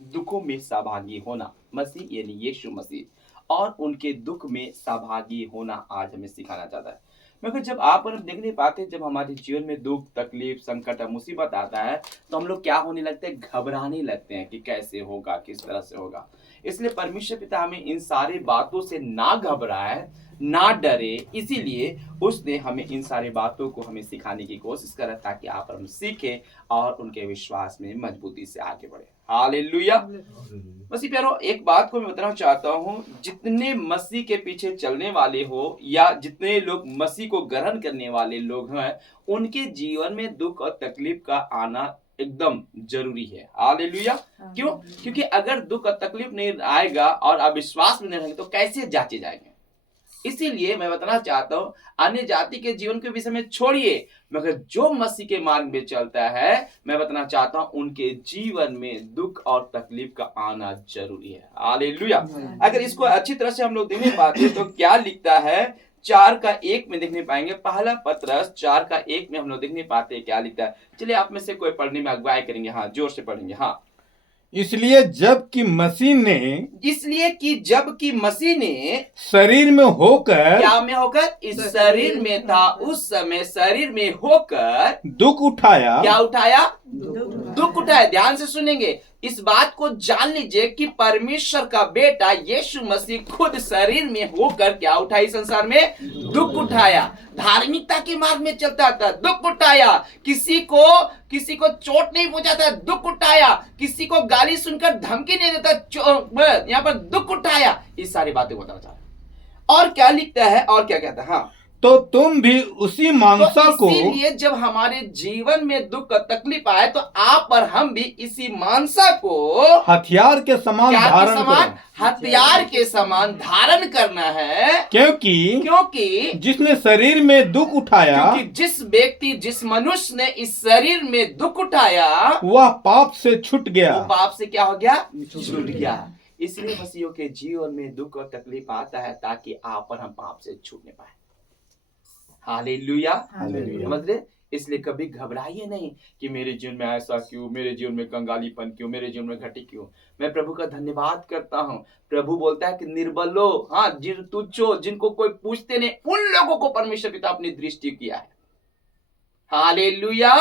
दुखों में सहभागी होना, मसीह यानी यीशु मसीह और उनके दुख में सहभागी होना आज हमें सिखाना चाहता है। मगर जब आप और हम देख नहीं पाते, जब हमारे जीवन में दुख, तकलीफ, संकट और मुसीबत आता है, तो हम लोग क्या होने लगते हैं, घबराने लगते हैं कि कैसे होगा, किस तरह से होगा। इसलिए परमेश्वर पिता हमें इन सारी बातों से ना घबराए, ना डरे, इसीलिए उसने हमें इन सारी बातों को हमें सिखाने की कोशिश करा, ताकि आप और हम सीखें और उनके विश्वास में मजबूती से आगे बढ़े। हालेलुया। मसीह प्यारो, एक बात को मैं बताना चाहता हूँ, जितने मसीह के पीछे चलने वाले हो या जितने लोग मसीह को ग्रहण करने वाले लोग हैं, उनके जीवन में दुख और तकलीफ का आना एकदम जरूरी है। हालेलुया। क्यों? क्योंकि अगर दुख और तकलीफ नहीं आएगा और अविश्वास में नहीं रहेंगे, तो कैसे जांचे जाएंगे। इसीलिए मैं बताना चाहता हूं, अन्य जाति के जीवन के विषय में छोड़िए, मगर जो मसीह के मार्ग में चलता है, मैं बताना चाहता हूं, उनके जीवन में दुख और तकलीफ का आना जरूरी है। हालेलुया। अगर इसको अच्छी तरह से हम लोग देखने पाते तो क्या लिखता है, 4:1 में देखने पाएंगे। पहला पत्रस 4:1 में हम लोग देखने पाते हैं क्या लिखता है। चलिए आप में से कोई पढ़ने में अगुवाई करेंगे। हाँ, जोर से पढ़ेंगे। हाँ। इसलिए जबकि मसीह ने शरीर में होकर, क्या में होकर, इस शरीर में था, उस समय शरीर में होकर दुख उठाया। क्या उठाया? दुख उठाया। ध्यान से सुनेंगे, इस बात को जान लीजिए कि परमेश्वर का बेटा यीशु मसीह खुद शरीर में होकर क्या उठाई, संसार में दुख उठाया। धार्मिकता के मार्ग में चलता था, दुख उठाया। किसी को चोट नहीं पहुंचाता, दुख उठाया। किसी को गाली सुनकर धमकी नहीं देता, यहाँ पर दुख उठाया। इस सारी बातें को बताना चाह रहा है। और क्या लिखता है, और क्या कहता है? हाँ, तो तुम भी उसी मानसा को, इसीलिए जब हमारे जीवन में दुख और तक्लीफ आए, तो आप और हम भी इसी मानसा को हथियार के समान धारण करें। हथियार के समान धारण करना है। क्योंकि जिसने शरीर में दुख उठाया, क्योंकि जिस व्यक्ति, जिस मनुष्य ने इस शरीर में दुख उठाया, वह पाप से छूट गया। वो पाप से क्या हो गया? छूट गया। इसलिए मसीहियों के जीवन में दुख और तकलीफ आता है, ताकि आप और हम पाप से छूटने पाए। हालेलुया। समझ रहे? इसलिए कभी घबराइए नहीं कि मेरे जीवन में ऐसा क्यों, मेरे जीवन में कंगालीपन क्यों, मेरे जीवन में घटी क्यों। मैं प्रभु का धन्यवाद करता हूँ। प्रभु बोलता है कि निर्बलो, हाँ, तुच्छो, जिनको कोई पूछते नहीं, उन लोगों को परमेश्वर पिता अपनी दृष्टि किया है। हालेलुया।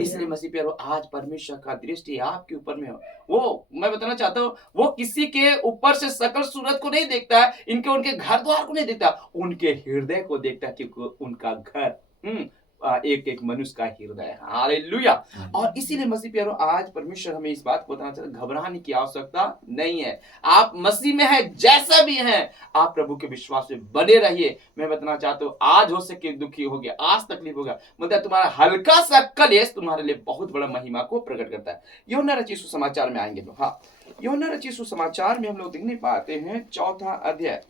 इसलिए मसीह प्यारो, आज परमेश्वर का दृष्टि आपके ऊपर में हो। वो मैं बताना चाहता हूँ, वो किसी के ऊपर से सकल सूरत को नहीं देखता है, उनके घर द्वार को नहीं देखता, उनके हृदय को देखता है, क्योंकि उनका घर एक एक मनुष्य का हृदय है। हालेलुया। और इसीलिए मसीह प्यारो, आज परमेश्वर हमें इस बात को बताना चाहता है, घबराने की आवश्यकता नहीं है। आप मसीह में है, जैसा भी है, आप प्रभु के विश्वास में बने रहिए। मैं बताना चाहता हूँ, आज हो सके दुखी हो गया, आज तकलीफ होगा, मतलब तुम्हारा हल्का सा कलेश तुम्हारे लिए बहुत बड़ा महिमा को प्रकट करता है। यूहन्ना रचित सुसमाचार में आएंगे तो, हाँ, यूहन्ना रचित सुसमाचार में हम लोग देखने पाते हैं 4 अध्याय।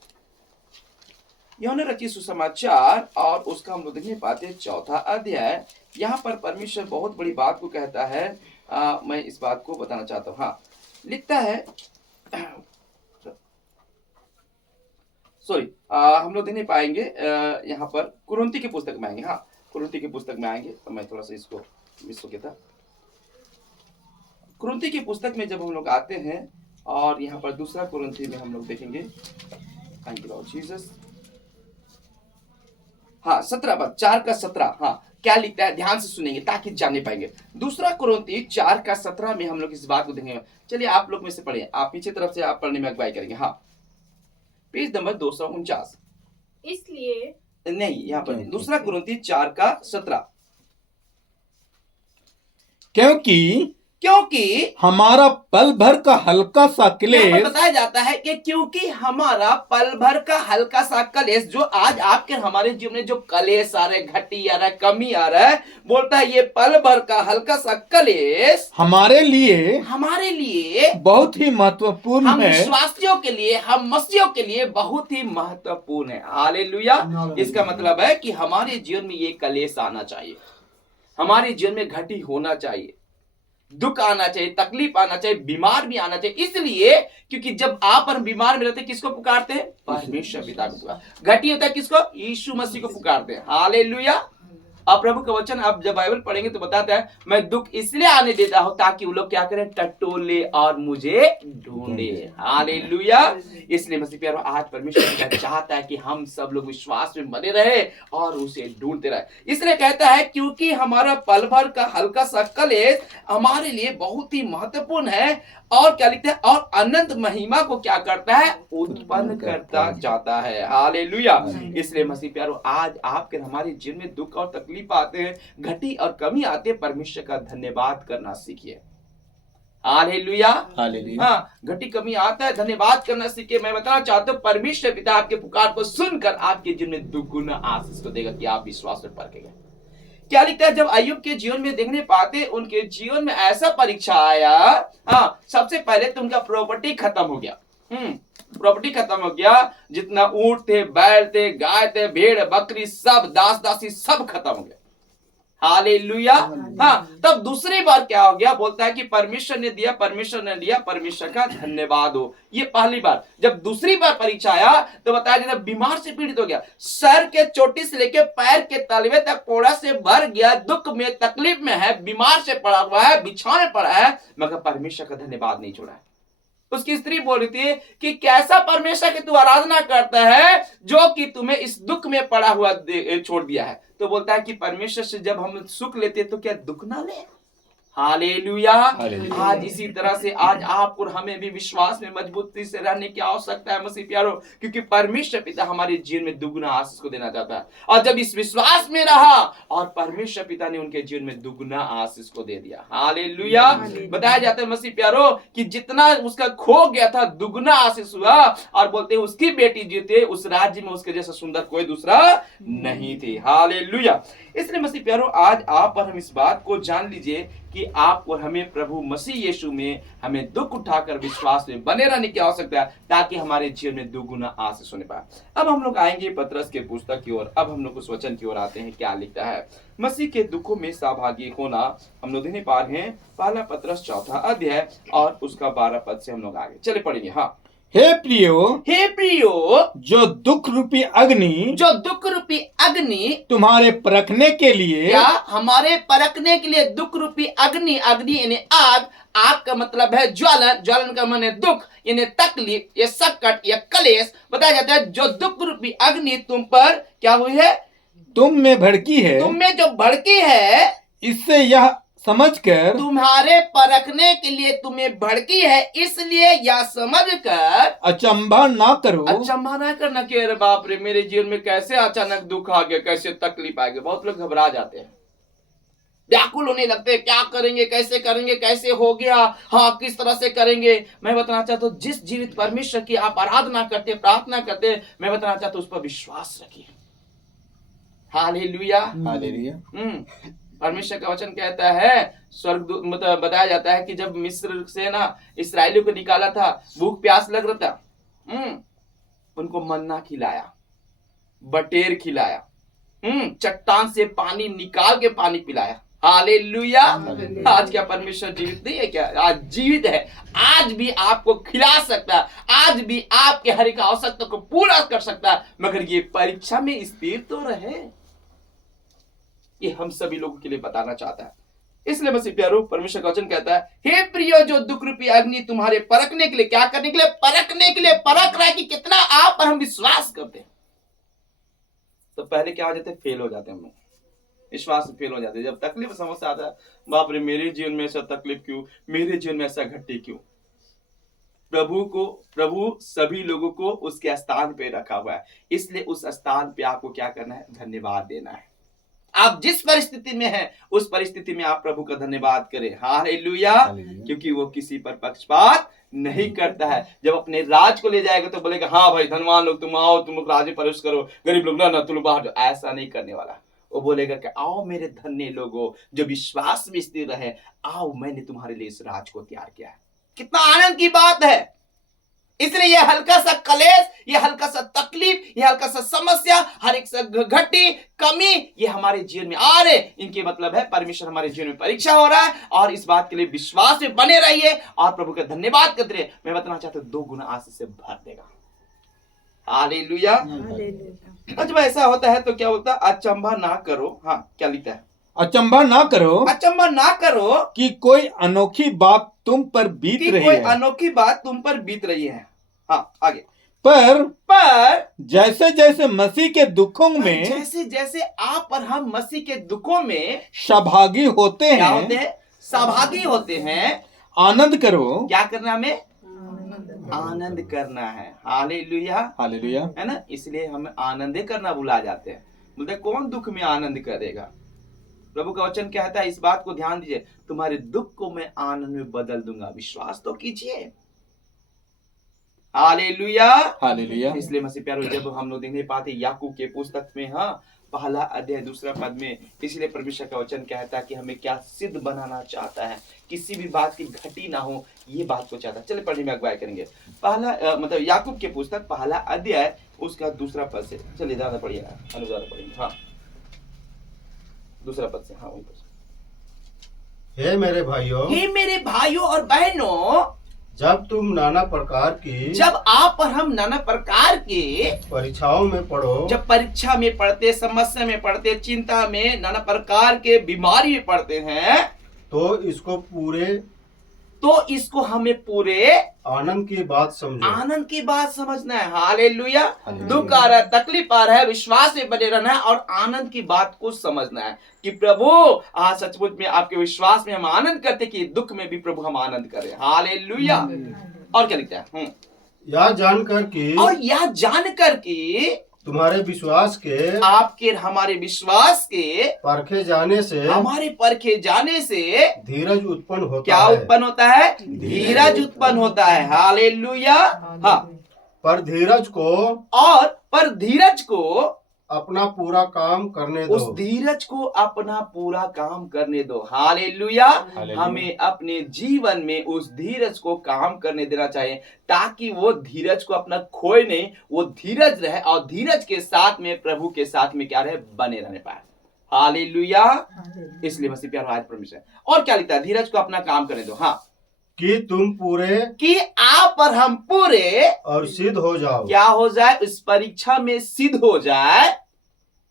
यूहन्ना रचित सुसमाचार और उसका हम लोग देखने पाते हैं 4 अध्याय। यहाँ पर परमेश्वर बहुत बड़ी बात को कहता है। मैं इस बात को बताना चाहता हूँ। हाँ, लिखता है, सॉरी, हम लोग देखने पाएंगे यहाँ पर कुरिन्थी की पुस्तक में आएंगे। हाँ, कुरिन्थी की पुस्तक में आएंगे, तो मैं थोड़ा सा इसको मिस हो गया था। कुरिन्थी की पुस्तक में जब हम लोग आते हैं, और यहाँ पर दूसरा कुरिन्थी में हम लोग देखेंगे, थैंक यू लॉर्ड जीसस। हाँ, 17 पद, 4:17। हाँ, क्या लिखता है, ध्यान से सुनेंगे ताकि जाने पाएंगे। दूसरा कुरिन्थी 4:17 में हम लोग इस बात को देखेंगे। चलिए आप लोग में से पढ़िए, आप पीछे तरफ से आप पढ़ने में अगुवाई करेंगे। हाँ, पेज नंबर 249। इसलिए नहीं, यहाँ पर दूसरा कुरिन्थी 4:17। क्योंकि हमारा पल भर का हल्का सा क्लेश, बताया जाता है कि क्योंकि हमारा पल भर का हल्का सा कलेश, जो आज आपके हमारे जीवन में जो कलेश आ रहा है, घटी आ रहा है, कमी आ रहा है, बोलता है ये पल भर का हल्का सा कलेश हमारे लिए बहुत ही महत्वपूर्ण हम है। विश्वासियों के लिए, हम मसीहियों के लिए बहुत ही महत्वपूर्ण है। हालेलुया। इसका मतलब है कि हमारे जीवन में ये कलेश आना चाहिए, हमारे जीवन में घटी होना चाहिए, दुख आना चाहिए, तकलीफ आना चाहिए, बीमार भी आना चाहिए। इसलिए क्योंकि जब आप और बीमार में रहते हैं, किसको पुकारते हैं? परमेश्वर पिता को पुकारते हैं। घटी होता है किसको? यीशु मसीह को पुकारते हैं। हालेलुया। और प्रभु का वचन आप जब बाइबल पढ़ेंगे तो बताता है, मैं दुख इसलिए आने देता हूं ताकि वो लोग क्या करें, टटोले और मुझे ढूंढे। हालेलुया। इसलिए मसीह प्यारो, आज परमेश्वर चाहता है कि हम सब लोग विश्वास में बने रहे और उसे ढूंढते रहे। इसलिए कहता है क्योंकि हमारा पल भर का हल्का सा कलेश हमारे लिए बहुत ही महत्वपूर्ण है, और क्या लिखता है, और अनंत महिमा को क्या करता है, उत्पन्न करता जाता है। हालेलुया। इसलिए मसीह प्यारो, आज आपके हमारे जीवन में दुख और तकलीफ आते हैं, घटी और कमी आते हैं, परमेश्वर का धन्यवाद करना सीखिए। हालेलुया। हाँ, घटी कमी आता है, धन्यवाद करना सीखिए। मैं बताना चाहता हूँ, परमेश्वर पिता आपके पुकार को सुनकर आपके जीवन में दुगुना आशीष को देगा कि आप विश्वास में पड़ गए। क्या लिखता है, जब अय्यूब के जीवन में देखने पाते, उनके जीवन में ऐसा परीक्षा आया। हाँ, सबसे पहले तो उनका प्रॉपर्टी खत्म हो गया। प्रॉपर्टी खत्म हो गया, जितना ऊंट थे, बैल थे, गाय थे, भेड़ बकरी, सब दास दासी सब खत्म हो गया। हालेलुया। हाँ, तब दूसरी बार क्या हो गया, बोलता है कि परमेश्वर ने दिया, परमेश्वर ने दिया, परमेश्वर का धन्यवाद हो। ये पहली बार। जब दूसरी बार परीक्षा आया तो बताया, जब बीमार से पीड़ित हो गया, सर के चोटी से लेके पैर के तलवे तक फोड़ा से भर गया, दुख में तकलीफ में है, बीमार से पड़ा हुआ है, बिछाने पड़ा है, मगर परमेश्वर का धन्यवाद नहीं छोड़ा है। उसकी स्त्री बोल रही थी कि कैसा परमेश्वर की तू आराधना करता है जो कि तुम्हें इस दुख में पड़ा हुआ छोड़ दिया है। तो बोलता है कि परमेश्वर से जब हम सुख लेते तो क्या दुख ना ले। हालेलुया। आज इसी तरह से आज आप और हमें भी विश्वास में मजबूती से रहने की आवश्यकता है मसीह प्यारो, क्योंकि परमेश्वर पिता हमारे जीवन में दुगुना आशीष को देना चाहता है। और जब इस विश्वास में रहा और परमेश्वर पिता ने उनके जीवन में दुगुना आशीष को दे दिया। हालेलुया। बताया जाता है मसीह प्यारो कि जितना उसका खो गया था दुगुना आशीष हुआ, और बोलते हैं उसकी बेटी जीते उस राज्य में उसके जैसा सुंदर कोई दूसरा नहीं थी। हालेलुया। इसलिए मसीह प्यारो, आज आप और हम इस बात को जान लीजिए कि आप और हमें प्रभु मसीह यीशु में हमें दुख उठाकर विश्वास में बने रहने की आवश्यकता है, ताकि हमारे जीवन में दुगुना आशीष होने पाए। अब हम लोग आएंगे पतरस के पुस्तक की ओर। अब हम लोग उस वचन की ओर आते हैं। क्या लिखता है, मसीह के दुखों में सहभागी होना। हम लोग देने पार हैं पहला पतरस 4 अध्याय और उसका 12 पद से हम लोग आगे चले पढ़ेंगे। हाँ, हे प्रियो, जो दुख रूपी अग्नि तुम्हारे परखने के लिए, क्या हमारे परखने के लिए दुख रूपी अग्नि, अग्नि यानी आग, आग का मतलब है ज्वलन, ज्वलन का माने दुख यानी तकलीफ, ये संकट, ये कलेश। बताया जाता है जो दुख रूपी अग्नि तुम पर क्या हुई है, तुम में भड़की है, तुम में जो भड़की है, इससे यह समझकर, तुम्हारे परखने के लिए तुम्हें भड़की है, इसलिए यह समझकर अचंभा ना करो। अचंभा ना करना कि अरे बाप रे, मेरे जीवन में कैसे अचानक दुख आ गया, कैसे तकलीफ आ गई। बहुत लोग घबरा जाते हैं, व्याकुल होने लगते हैं, क्या करेंगे, कैसे करेंगे, कैसे हो गया, हाँ किस तरह से करेंगे। मैं बताना चाहता हूँ, जिस जीवित परमेश्वर की आप आराधना करते, प्रार्थना करते, मैं बताना चाहता हूँ उस पर विश्वास रखिए। हालेलुया। परमेश्वर का वचन कहता है, स्वर्गदूत मतलब बताया जाता है कि जब मिस्र से ना इस्राएलियों को निकाला था, भूख प्यास लग रहा था, उनको मन्ना खिलाया, बटेर खिलाया, चट्टान से पानी निकाल के पानी पिलाया। हालेलुया। आज क्या परमेश्वर जीवित नहीं है क्या? आज जीवित है, आज भी आपको खिला सकता है, आज भी आपके हर एक आवश्यकता को पूरा कर सकता है, मगर ये परीक्षा में स्थिर तो रहे। ये हम सभी लोगों के लिए बताना चाहता है। इसलिए मसीह प्यारो, परमेश्वर का वचन कहता है, हे प्रियो, जो दुख रूपी अग्नि तुम्हारे परखने के लिए, क्या करने के लिए? परखने के लिए, परख रहा है कि कितना आप पर हम विश्वास करते हैं। तो पहले क्या हो जाते हैं? फेल हो जाते हैं, हम लोग विश्वास में फेल हो जाते हैं। जब तकलीफ समस्या आता है, बाप रे मेरे जीवन में ऐसा तकलीफ क्यों, मेरे जीवन में ऐसा घटी क्यों? प्रभु सभी लोगों को उसके स्थान पे रखा हुआ है, इसलिए उस स्थान पे आपको क्या करना है? धन्यवाद देना है। आप जिस परिस्थिति में हैं, उस परिस्थिति में आप प्रभु का धन्यवाद करें। हालेलुया। क्योंकि वो किसी पर पक्षपात नहीं करता है। जब अपने राज को ले जाएगा तो बोलेगा, हाँ भाई धनवान लोग तुम आओ, तुम लोग राज में प्रवेश करो, गरीब लोग ना तुम लोग बाहर जाओ। ऐसा नहीं करने वाला। वो बोलेगा कि आओ मेरे धन्य लोगों जो विश्वास में स्थिर रहे, आओ मैंने तुम्हारे लिए इस राज को तैयार किया है। कितना आनंद की बात है। इसलिए यह हल्का सा कलेश, यह हल्का सा तकलीफ, यह हल्का सा समस्या, हर एक सा घटी कमी, ये हमारे जीवन में आ रहे, इनके मतलब है परमेश्वर हमारे जीवन में परीक्षा हो रहा है। और इस बात के लिए विश्वास में बने रहिए और प्रभु का धन्यवाद करते रहिए। मैं बताना चाहता हूं 2 गुना आशीष से भर देगा। हालेलुया। और जब ऐसा होता है तो क्या बोलता है, अचंभा ना करो। हाँ, क्या लिखता है, अचंभा ना करो अचंभा ना करो कि कोई अनोखी बात तुम पर बीत कि रही कोई है, अनोखी बात तुम पर बीत रही है। हाँ, आगे। पर जैसे जैसे मसीह के दुखों में जैसे जैसे आप और हम मसीह के दुखों में सहभागी होते क्या हैं, होते हैं, सहभागी होते हैं। आनंद करो। क्या करना है हमें, आनंद करना है। Hallelujah, hallelujah. है ना। इसलिए हम आनंद करना भुला जाते हैं। बोलते कौन दुख में आनंद करेगा। प्रभु का वचन कहता है, इस बात को ध्यान दीजिए, तुम्हारे दुख को मैं आनंद में बदल दूंगा। विश्वास तो कीजिए। Hallelujah, hallelujah. इसलिए मसीह प्यारो, जब हम लोग देख नहीं पाते याकूब के पुस्तक में, हाँ, पहला अध्याय दूसरा पद में, इसलिए परमेश्वर का वचन कहता है कि हमें क्या सिद्ध बनाना चाहता है, किसी भी बात की घटी ना हो, ये बात को चाहता है। चलिए पढ़ने में अगुवाई करेंगे। पहला मतलब याकूब के पुस्तक पहला अध्याय उसका दूसरा पद से, चलिए ज्यादा पढ़िएगा, अनुवाद पढ़ेंगे। हाँ, दूसरा पद से, हाँ वही पद। हे मेरे भाइयों और बहनों, जब तुम नाना प्रकार की, जब आप और हम नाना प्रकार के परीक्षाओं में पढ़ो, जब परीक्षा में पढ़ते, समस्या में पढ़ते, चिंता में, नाना प्रकार के बीमारी में पढ़ते हैं, तो इसको हमें पूरे आनंद की बात समझो, आनंद की बात समझना है। हालेलुया। दुख आ रहा है, तकलीफ आ रहा है, विश्वास में बने रहना है और आनंद की बात को समझना है कि प्रभु आज सचमुच में आपके विश्वास में हम आनंद करते कि दुख में भी प्रभु हम आनंद करें। हालेलुया। और क्या लिखता है, यह जानकर कि तुम्हारे विश्वास के, आपके हमारे विश्वास के परखे जाने से, हमारे परखे जाने से धीरज उत्पन्न होता क्या है। उत्पन्न होता है, धीरज उत्पन्न होता है। हालेलुया। हाँ, पर धीरज को अपना पूरा काम करने दो, उस धीरज को अपना पूरा काम करने दो। हालेलुया। हमें अपने जीवन में उस धीरज को काम करने देना चाहिए, ताकि वो धीरज को अपना खोए नहीं, वो धीरज रहे और धीरज के साथ में प्रभु के साथ में क्या रहे, बने रहने पाए। हालेलुया। इसलिए मसीह प्यार आज परमेश्वर। और क्या लिखता है, धीरज को अपना काम करने दो। हाँ, कि तुम पूरे, कि आप और हम पूरे और सिद्ध हो जाओ। क्या हो जाए, इस परीक्षा में सिद्ध हो जाए,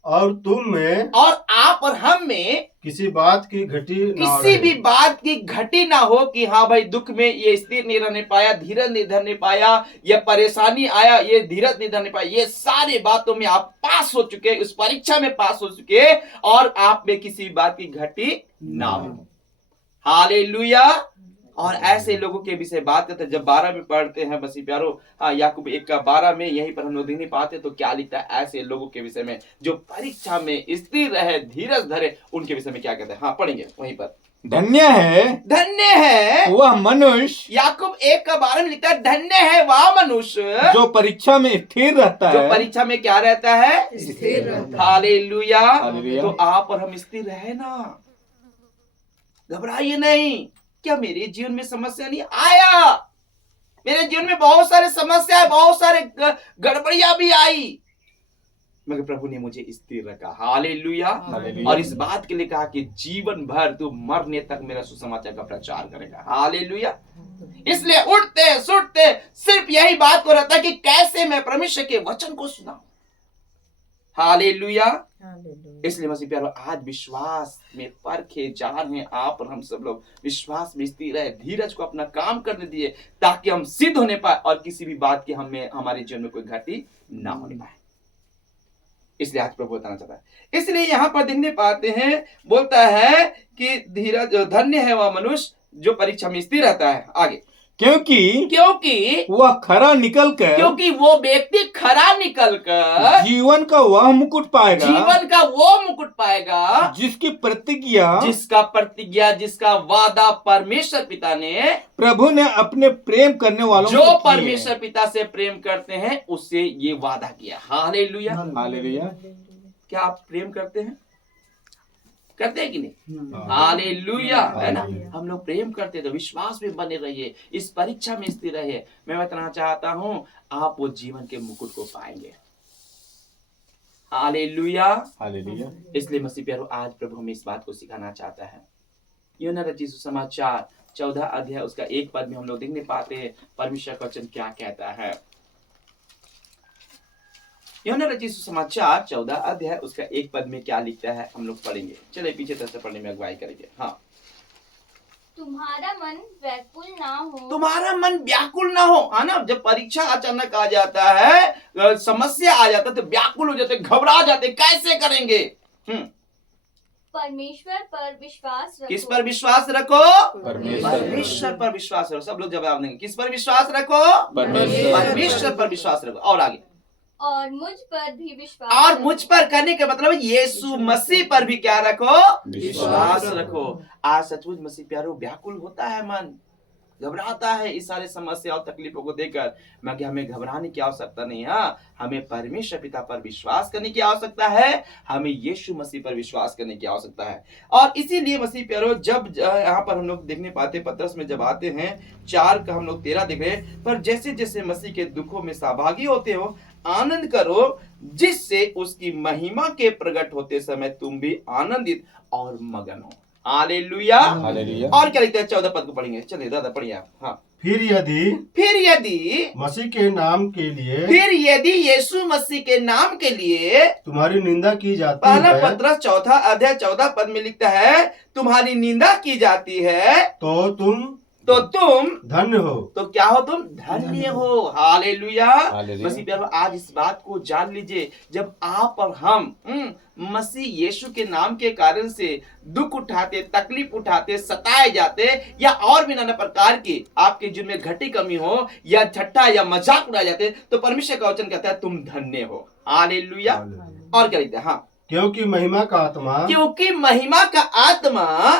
और तुम में, और आप और हम में किसी बात की घटी ना किसी भी बात की घटी ना हो कि हाँ भाई दुख में ये स्थिर नहीं रहने पाया, धीरज नहीं धरने पाया, ये परेशानी आया, ये धीरज नहीं धरने पाया, ये सारे बातों में आप पास हो चुके, उस परीक्षा में पास हो चुके और आप में किसी बात की घटी ना हो। हालेलुया। और ऐसे लोगों के विषय बात करते हैं, जब 12 में पढ़ते हैं मसीह प्यारो, हाँ, याकूब 1:12 में यहीं पर हम लोग नहीं पाते, तो क्या लिखता है ऐसे लोगों के विषय में जो परीक्षा में स्थिर रहे, धीरज धरे, उनके विषय में क्या कहते हैं। हाँ, पढ़ेंगे वहीं पर। धन्य है वह मनुष्य, याकूब 1:12 में लिखता है, धन्य है वह मनुष्य जो परीक्षा में स्थिर रहता है, जो परीक्षा में क्या रहता है, स्थिर रहता है। हालेलुया। हालेलुया। तो आप और हम स्थिर रहे ना, घबराइए नहीं। क्या मेरे जीवन में समस्या नहीं आया, मेरे जीवन में बहुत सारे समस्या, बहुत सारे गड़बड़ियां भी आई, मगर प्रभु ने मुझे स्थिर रखा। हालेलुया। और इस बात के लिए कहा कि जीवन भर तू मरने तक मेरा सुसमाचार का प्रचार करेगा। हालेलुया। इसलिए उठते सुटते सिर्फ यही बात को रहता है कि कैसे मैं परमेश्वर के वचन को सुनाऊं। हालेलुया। इसलिए मसीह प्यारो, आज विश्वास में परखे जा रहे हैं आप और हम सब लोग, विश्वास में स्थिर रहे, धीरज को अपना काम करने दिए, ताकि हम सिद्ध होने पाए और किसी भी बात की हमें हमारे जीवन में कोई घटी ना होने पाए। इसलिए आज प्रभु बताना चाहता है। इसलिए यहां पर देखने पाते हैं, बोलता है कि धीरज, धन्य है वह मनुष्य जो परीक्षा में स्थिर रहता है। आगे, क्योंकि वह खरा निकलकर, क्योंकि वो व्यक्ति खरा निकलकर जीवन का वह मुकुट पाएगा, जीवन का वो मुकुट पाएगा जिसकी प्रतिज्ञा, जिसका वादा परमेश्वर पिता ने, प्रभु ने अपने प्रेम करने वालों जो से किए। परमेश्वर पिता से प्रेम करते हैं उससे ये वादा किया। हालेलुया। हालेलुया। क्या आप प्रेम करते हैं, करते हैं कि नहीं? हालेलुया, है ना। हम लोग प्रेम करते हैं तो विश्वास में बने रहिए, इस परीक्षा में स्थिर रहिए। मैं बताना चाहता हूं, आप वो जीवन के मुकुट को पाएंगे। हालेलुया। हालेलुया। इसलिए मसीह प्यारो, आज प्रभु हमें इस बात को सिखाना चाहता है। यूहन्ना रचित सुसमाचार 14 अध्याय उसका 1 पद में हम लोग देखने पाते हैं परमेश्वर का वचन क्या कहता है। यूहन्ना रचित सुसमाचार 14 अध्याय उसका 1 पद में क्या लिखता है हम लोग पढ़ेंगे। चलिए पीछे तरफ से पढ़ने में अगुवाई करेंगे। हाँ, तुम्हारा मन व्याकुल ना हो, तुम्हारा मन व्याकुल ना हो। है ना, जब परीक्षा अचानक आ जाता है, समस्या आ जाता है तो व्याकुल हो जाते, घबरा जाते, कैसे करेंगे। परमेश्वर पर विश्वास रखो। किस पर विश्वास रखो? परमेश्वर पर विश्वास रखो। सब लोग जवाब देंगे, किस पर विश्वास रखो? परमेश्वर पर विश्वास रखो। और आगे, और मुझ पर भी विश्वास और रखो। मुझ पर करने का मतलब यीशु मसीह पर भी क्या रखो? विश्वास रखो। आज सचमुच मसीह प्यारो व्याकुल होता है मन, घबराता है इस सारे समस्या और तकलीफों को देखकर। मगर हमें घबराने की आवश्यकता नहीं है। हमें परमेश्वर पिता पर विश्वास करने की आवश्यकता है, हमें यीशु मसीह पर विश्वास करने की आवश्यकता है। और इसीलिए मसीह प्यारो जब यहाँ पर हम लोग देखने पाते पतरस में जब आते हैं 4 का हम लोग 13 देख रहे, पर जैसे जैसे मसीह के दुखों में सहभागी होते हो आनंद करो, जिससे उसकी महिमा के प्रकट होते समय तुम भी आनंदित और मगन हो। हालेलुया। हालेलुया। और क्या लिखते हैं 14 पद को पढ़ेंगे। चलिए दादा पढ़िए आप। हाँ, फिर यदि मसीह के नाम के लिए फिर यदि यीशु मसीह के नाम के लिए तुम्हारी निंदा की जाती पहला है, पत्रस 4 अध्याय 14 पद में लिखता है तुम्हारी निंदा की जाती है तो तुम धन्य हो। तो क्या हो? तुम धन्य हो। हालेलुया। हालेलुया। मसीह प्यारो आज इस बात को जान लीजिए, जब आप और हम मसीह यीशु के नाम के कारण से दुख उठाते, तकलीफ उठाते, सताए जाते, या और भी नाना प्रकार की आपके जीवन में घटी कमी हो या ठट्ठा या मजाक उड़ाए जाते, तो परमेश्वर का वचन कहता है तुम धन्य हो। हालेलुया। और क्या लिखता है? हाँ, क्योंकि महिमा का आत्मा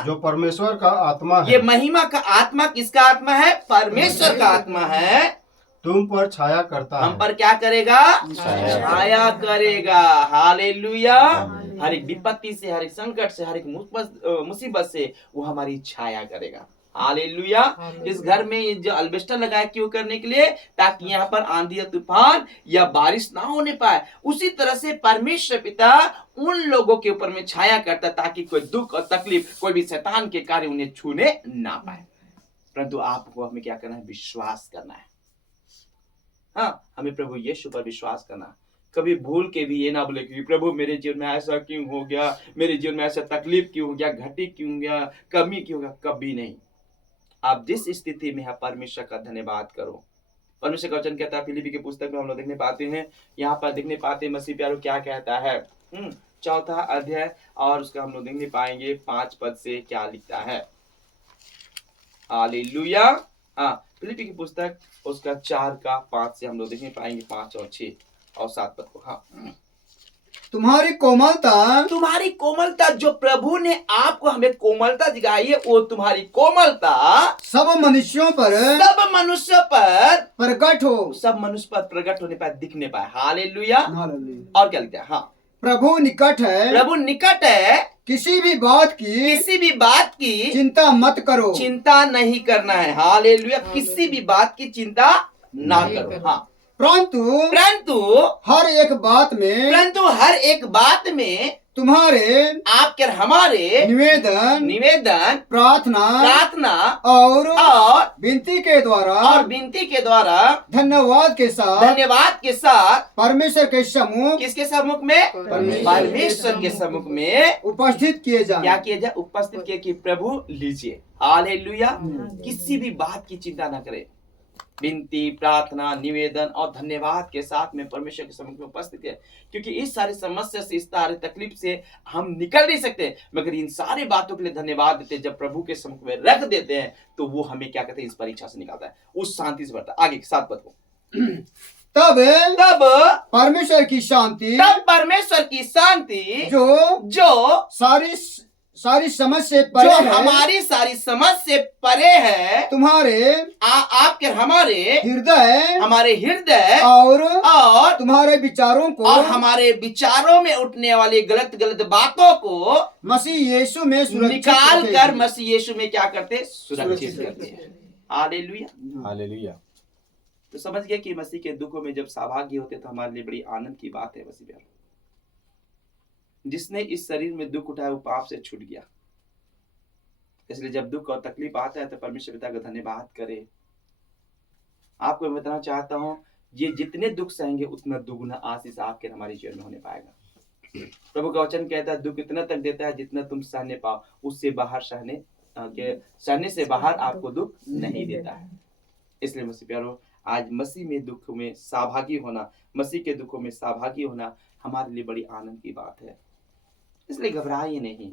जो परमेश्वर का आत्मा है, ये महिमा का आत्मा किसका आत्मा है? परमेश्वर का आत्मा है। तुम पर छाया करता हम है। पर क्या करेगा? छाया करेगा। हालेलुया। हर एक विपत्ति से, हर एक संकट से, हर एक मुसीबत से वो हमारी छाया करेगा। हालेलुया। इस घर में जो अल्बेस्टर लगाया क्यों? करने के लिए, ताकि यहाँ पर आंधी या तूफान या बारिश ना होने पाए। उसी तरह से परमेश्वर पिता उन लोगों के ऊपर में छाया करता ताकि कोई दुख और तकलीफ, कोई भी शैतान के कार्य उन्हें छूने ना पाए। परंतु आपको हमें क्या करना है? विश्वास करना है। हाँ, हमें प्रभु यीशु पर विश्वास करना। कभी भूल के भी ये ना बोले कि प्रभु मेरे जीवन में ऐसा क्यों हो गया, मेरे जीवन में ऐसा तकलीफ क्यों हो गया, घटी क्यों गया, कमी क्यों गया। कभी नहीं। आप जिस स्थिति में है परमेश्वर का धन्यवाद करो। परमेश्वर का वचन कहता है, फिलिप्पी की पुस्तक में हम लोग देखने पाते हैं, यहाँ पर देखने पाते हैं मसीह प्यारो क्या कहता है। 4 अध्याय और उसका हम लोग देखने पाएंगे 5 पद से क्या लिखता है। हालेलुया। हाँ, फिलिप्पी की पुस्तक उसका 4 का 5 से हम लोग देखने पाएंगे 5 और 6 और 7 पद को। हाँ, तुम्हारी कोमलता जो प्रभु ने आपको हमें कोमलता दिखाई है, वो तुम्हारी कोमलता सब मनुष्यों पर प्रकट हो। सब मनुष्य पर प्रकट होने पाए, दिखने पाए। हालेलुया। हालेलुया। और क्या लिखता है? हाँ, प्रभु निकट है, किसी भी बात की चिंता मत करो। चिंता नहीं करना है। हालेलुया। किसी भी बात की चिंता ना करो। हाँ, परंतु हर एक बात में तुम्हारे आपके हमारे निवेदन प्रार्थना और विनती के द्वारा धन्यवाद के साथ परमेश्वर के सम्मुख, किसके सम्मुख में? परमेश्वर के सम्मुख में उपस्थित किए जाए। क्या किया जाए? उपस्थित किए कि प्रभु लीजिए। हालेलुया। किसी भी बात की चिंता ना करें, विनती, प्रार्थना, निवेदन और धन्यवाद के साथ में परमेश्वर के सम्मुख में उपस्थित है। क्योंकि इस सारी समस्या से, इस सारी तकलीफ से हम निकल नहीं सकते, मगर इन सारी बातों के लिए धन्यवाद देते हैं। जब प्रभु के सम्मुख में रख देते हैं तो वो हमें क्या कहते हैं? इस परीक्षा से निकालता है, उस शांति से भरता है। आगे 7 पद को। तब परमेश्वर की शांति जो सारी समझ से परे है, हमारी सारी समझ से परे है, आपके हमारे हृदय और तुम्हारे विचारों को और हमारे विचारों में उठने वाली गलत बातों को मसीह यीशु में निकाल कर मसीह यीशु में क्या करते? सुरक्षित करते हैं। हालेलुया। हालेलुया। तो समझ गया कि मसीह के दुखों में जब सहभागी होते तो हमारे लिए बड़ी आनंद की बात है। मसीह प्यारे, जिसने इस शरीर में दुख उठाया वो पाप से छूट गया। इसलिए जब दुख और तकलीफ आता है तो परमेश्वर पिता का धन्यवाद करे। आपको मैं बताना चाहता हूं ये जितने दुख सहेंगे उतना दुगुना आशीष आपके और हमारे जीवन में होने पाएगा। प्रभु का वचन कहता है दुख इतना तक देता है जितना तुम सहने पाओ, उससे बाहर सहने से बाहर आपको दुख नहीं देता है। इसलिए मसीह प्यारो, आज मसीह में दुख में सहभागी होना, मसीह के दुखों में सहभागी होना हमारे लिए बड़ी आनंद की बात है। इसलिए घबराइए नहीं।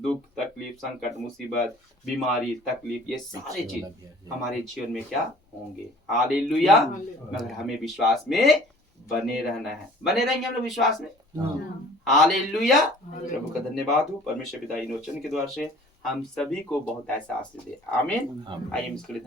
दुख, तकलीफ, संकट, मुसीबत, बीमारी, तकलीफ, ये सारे चीज हमारे जीवन में क्या होंगे। हालेलुया। मगर हमें विश्वास में बने रहना है। बने रहेंगे हम लोग विश्वास में। हालेलुया। प्रभु का धन्यवाद हो। परमेश्वर पिता इन वचन के द्वारा से हम सभी को बहुत ऐसा आशीष दे। आमीन। आइए इसके लिए